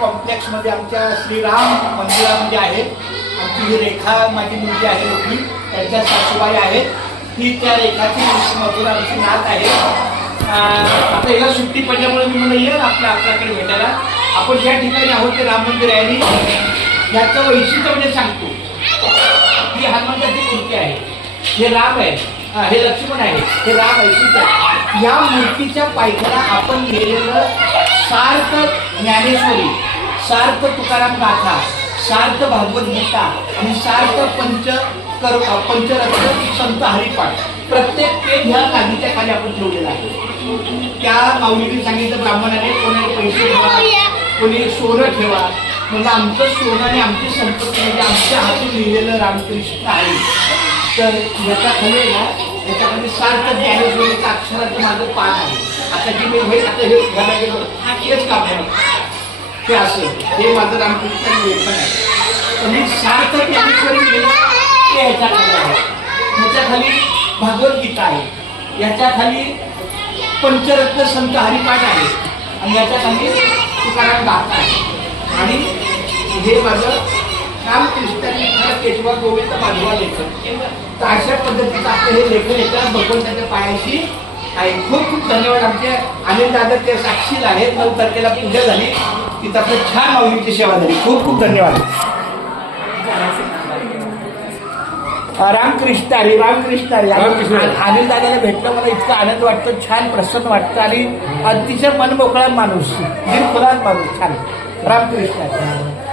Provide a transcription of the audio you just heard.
कॉम्प्लेक्समध्ये आमच्या श्रीराम मंदिरामध्ये आहे आमची ही रेखा माझी मुलगी आहे मोठी. त्यांच्या सासूबाई आहेत. ही त्या रेखाची मधून आमची नात आहे. आता याला सुट्टी पडल्यामुळे मी म्हणलं ये आपल्या आपल्याकडे भेटायला. आपण ज्या ठिकाणी आहोत ते राम मंदिर आहे आणि याचं वैशिष्ट्य म्हणजे सांगतो. ही हनुमंताची मूर्ती आहे. हे राम आहे. हे लक्ष्मण आहे. हे राम आहे आहे. या मूर्तीच्या पायथ्याला आपण लिहिलेलं सार्थ ज्ञानेश्वरी. सार्थ तुकाराम गाथा सार्थ भागवत गीता आणि सार्थ पंच कर पंचरत्न संत हरिपाठ. प्रत्येक पेज ह्या कागदीच्या खाली आपण ठेवलेला आहे. त्या माऊलीने सांगितलं ब्राह्मणाने कोणाला पैसे ठेवा कोणी सोनं ठेवा. म्हणजे आमचं सोनं आणि आमची संपत्ती म्हणजे आमच्या हातून लिहिलेलं रामकृष्ण आहे. तर याचा खरे ना याच्यामध्ये सार्थ ज्ञानेश्वरीच्या अक्षराचं माझं पान आहे. आता जी मी हे आता हे घाला गेलो हेच काम आहे. ते असं. हे माझं रामकृष्ण लेखन आहे. तर मी सार्थ ज्ञानेश्वरी ते ह्याच्या खाली आहे. ह्याच्या खाली भगवद्गीता आहे. याच्या खाली पंचरत्न संत हरिपाठ आहे. आणि याच्या खाली तुकाराम गाथा आहे. आणि हे माझं रामकृष्णाने केशवा गोविंद माधवा लेखन. तर अशा पद्धतीचं आपलं हे लेखन येतं भगवंताच्या पायाशी आहे खूप खूप धन्यवाद आमचे अनिल दादा ते साक्षील आहेत. नऊ तारखेला पूजा झाली. तिथं आपलं छान माऊलीची सेवा झाली. खूप खूप धन्यवाद. रामकृष्ण हरी रामकृष्ण हरी. अनिल दादाला भेटलं. मला इतका आनंद वाटतो छान प्रसन्न वाटतं आणि अतिशय मनमोकळा माणूस. दिल खुलास माणूस छान. रामकृष्ण.